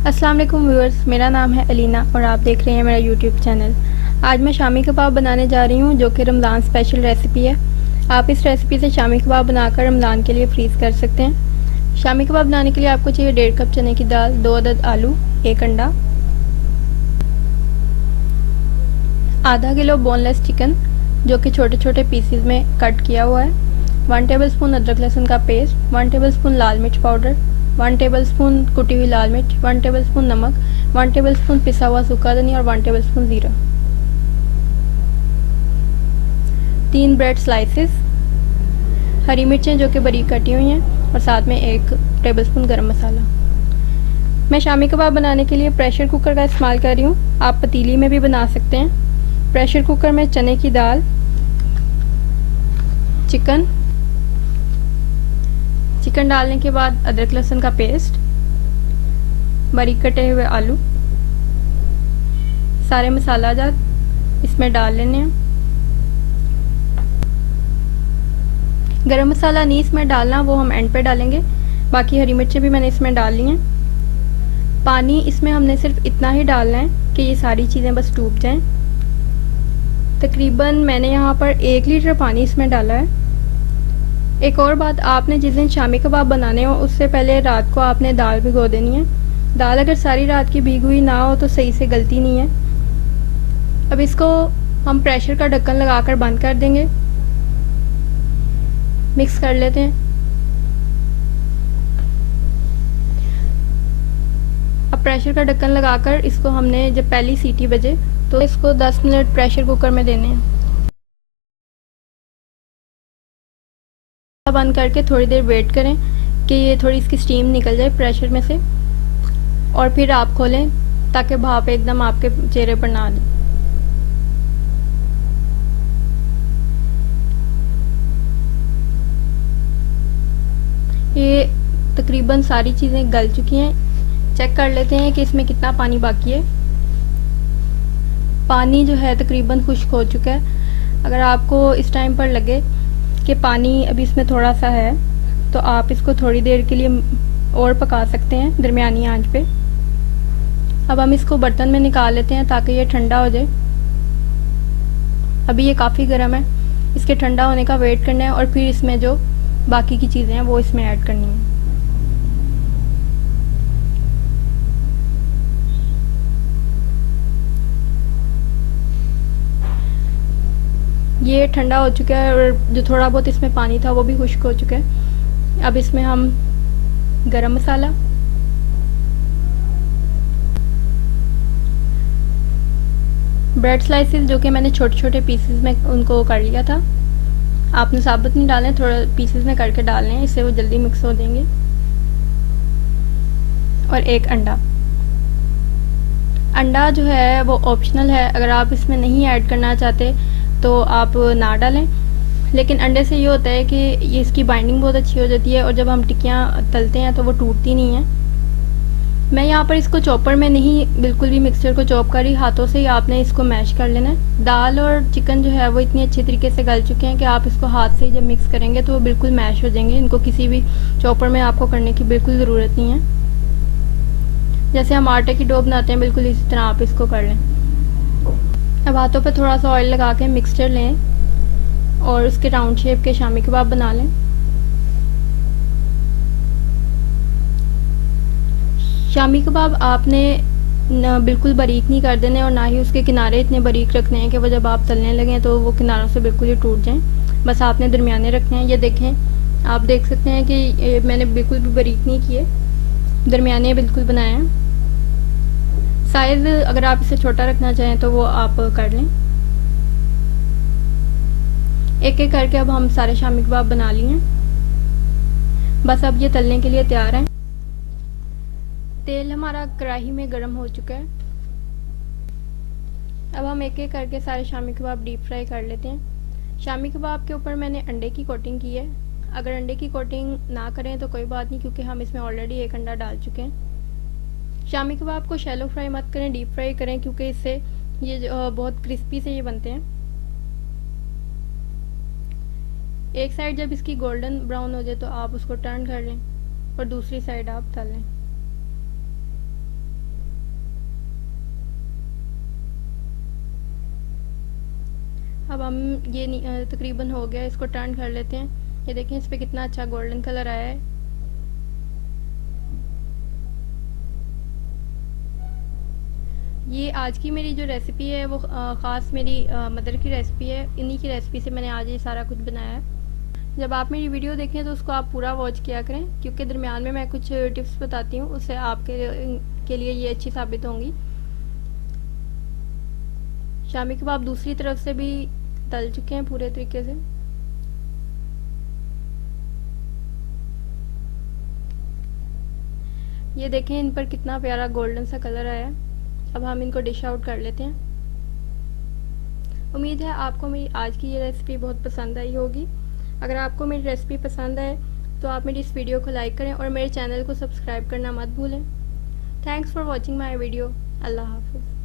अस्सलाम वालेकुम व्यूअर्स, मेरा नाम है अलीना और आप देख रहे हैं मेरा यूट्यूब चैनल। आज मैं शामी कबाब बनाने जा रही हूँ, जो कि रमज़ान स्पेशल रेसिपी है। आप इस रेसिपी से शामी कबाब बनाकर रमज़ान के लिए फ्रीज़ कर सकते हैं। शामी कबाब बनाने के लिए आपको चाहिए 1.5 कप चने की दाल, 2 अदद आलू, 1 अंडा, आधा किलो बोनलेस चिकन जो कि छोटे छोटे पीसीज में कट किया हुआ है, 1 टेबलस्पून अदरक लहसुन का पेस्ट, 1 टेबलस्पून लाल मिर्च पाउडर, 1 टेबलस्पून कुटी हुई लाल मिर्च, 1 टेबलस्पून नमक, 1 टेबलस्पून पिसा हुआ सूखा धनिया और 1 टेबलस्पून ज़ीरा, 3 ब्रेड स्लाइसेस, हरी मिर्चें जो कि बारीक कटी हुई हैं और साथ में 1 टेबलस्पून गरम मसाला। मैं शामी कबाब बनाने के लिए प्रेशर कुकर का इस्तेमाल कर रही हूँ। आप पतीली में भी बना सकते हैं। प्रेशर कुकर में चने की दाल, चिकन डालने के बाद अदरक लहसुन का पेस्ट, बारीक कटे हुए आलू, सारे मसाला जात इसमें डाल लेने हैं। गरम मसाला नहीं इसमें डालना, वो हम एंड पे डालेंगे। बाकी हरी मिर्चें भी मैंने इसमें डाल ली हैं। पानी इसमें हमने सिर्फ इतना ही डालना है कि ये सारी चीज़ें बस डूब जाएं। तकरीबन मैंने यहाँ पर 1 लीटर पानी इसमें डाला है। एक और बात, आपने जिस दिन शामी कबाब बनाने हो उससे पहले रात को आपने दाल भिगो देनी है। दाल अगर सारी रात की भीगी हुई ना हो तो सही से गलती नहीं है। अब इसको हम प्रेशर का ढक्कन लगाकर बंद कर देंगे। मिक्स कर लेते हैं। अब प्रेशर का ढक्कन लगाकर इसको हमने जब पहली सीटी बजे तो इसको 10 मिनट प्रेशर कुकर में देने हैं। बंद करके थोड़ी देर वेट करें कि ये थोड़ी इसकी स्टीम निकल जाए प्रेशर में से, और फिर आप खोलें ताकि भाप एकदम आपके चेहरे पर ना आ जाए। ये तकरीबन सारी चीज़ें गल चुकी हैं। चेक कर लेते हैं कि इसमें कितना पानी बाकी है। पानी जो है तकरीबन खुश्क हो चुका है। अगर आपको इस टाइम पर लगे कि पानी अभी इसमें थोड़ा सा है तो आप इसको थोड़ी देर के लिए और पका सकते हैं दरमियानी आंच पे। अब हम इसको बर्तन में निकाल लेते हैं ताकि ये ठंडा हो जाए। अभी ये काफ़ी गर्म है, इसके ठंडा होने का वेट करना है और फिर इसमें जो बाकी की चीज़ें हैं वो इसमें ऐड करनी है। ये ठंडा हो चुका है और जो थोड़ा बहुत इसमें पानी था वो भी खुश्क हो चुका है। अब इसमें हम गरम मसाला, ब्रेड स्लाइसेस जो कि मैंने छोटे छोटे पीसेस में उनको कर लिया था, आपने साबुत नहीं डालने, थोड़ा पीसेस में करके डालने हैं, इससे वो जल्दी मिक्स हो देंगे। और 1 अंडा। अंडा जो है वो ऑप्शनल है, अगर आप इसमें नहीं ऐड करना चाहते तो आप ना डालें, लेकिन अंडे से ये होता है कि ये इसकी बाइंडिंग बहुत अच्छी हो जाती है और जब हम टिक्कियाँ तलते हैं तो वो टूटती नहीं है। मैं यहाँ पर इसको चॉपर में नहीं बिल्कुल भी मिक्सचर को चॉप करी, हाथों से ही आपने इसको मैश कर लेना है। दाल और चिकन जो है वो इतनी अच्छी तरीके से गल चुके हैं कि आप इसको हाथ से ही जब मिक्स करेंगे तो वो बिल्कुल मैश हो जाएंगे। इनको किसी भी चॉपर में आपको करने की बिल्कुल ज़रूरत नहीं है। जैसे हम आटे की डो बनाते हैं बिल्कुल इसी तरह आप इसको कर लें। अब हाथों पे थोड़ा सा ऑयल लगा के मिक्सचर लें और उसके राउंड शेप के शामी कबाब बना लें। शामी कबाब आपने बिल्कुल बारीक नहीं कर देने और ना ही उसके किनारे इतने बारीक रखने हैं कि वो जब आप तलने लगें तो वो किनारों से बिल्कुल ही टूट जाएं। बस आपने दरमियाने रखने हैं। ये देखें, आप देख सकते हैं कि मैंने बिल्कुल भी बारीक नहीं किए, दरमियाने बिल्कुल बनाए हैं। साइज़ अगर आप इसे छोटा रखना चाहें तो वो आप कर लें। एक एक करके अब हम सारे शामी कबाब बना लिए हैं। बस अब ये तलने के लिए तैयार हैं। तेल हमारा कढ़ाई में गर्म हो चुका है। अब हम एक एक करके सारे शामी कबाब डीप फ्राई कर लेते हैं। शामी कबाब के ऊपर मैंने अंडे की कोटिंग की है। अगर अंडे की कोटिंग ना करें तो कोई बात नहीं, क्योंकि हम इसमें ऑलरेडी 1 अंडा डाल चुके हैं। शामी कबाब को शैलो फ्राई मत करें, डीप फ्राई करें, क्योंकि इससे ये बहुत क्रिस्पी से ये बनते हैं। एक साइड जब इसकी गोल्डन ब्राउन हो जाए तो आप उसको टर्न कर लें और दूसरी साइड आप तल लें। अब हम ये तकरीबन हो गया, इसको टर्न कर लेते हैं। ये देखें इस पर कितना अच्छा गोल्डन कलर आया है। ये आज की मेरी जो रेसिपी है वो ख़ास मेरी मदर की रेसिपी है। इन्हीं की रेसिपी से मैंने आज ये सारा कुछ बनाया है। जब आप मेरी वीडियो देखें तो उसको आप पूरा वॉच किया करें, क्योंकि दरमियान में मैं कुछ टिप्स बताती हूँ, उससे आपके लिए ये अच्छी साबित होंगी। शामी कबाब दूसरी तरफ से भी तल चुके हैं पूरे तरीके से। ये देखें इन पर कितना प्यारा गोल्डन सा कलर आया है। अब हम इनको डिश आउट कर लेते हैं। उम्मीद है आपको मेरी आज की ये रेसिपी बहुत पसंद आई होगी। अगर आपको मेरी रेसिपी पसंद आए तो आप मेरी इस वीडियो को लाइक करें और मेरे चैनल को सब्सक्राइब करना मत भूलें। Thanks for watching my video. अल्लाह हाफिज़।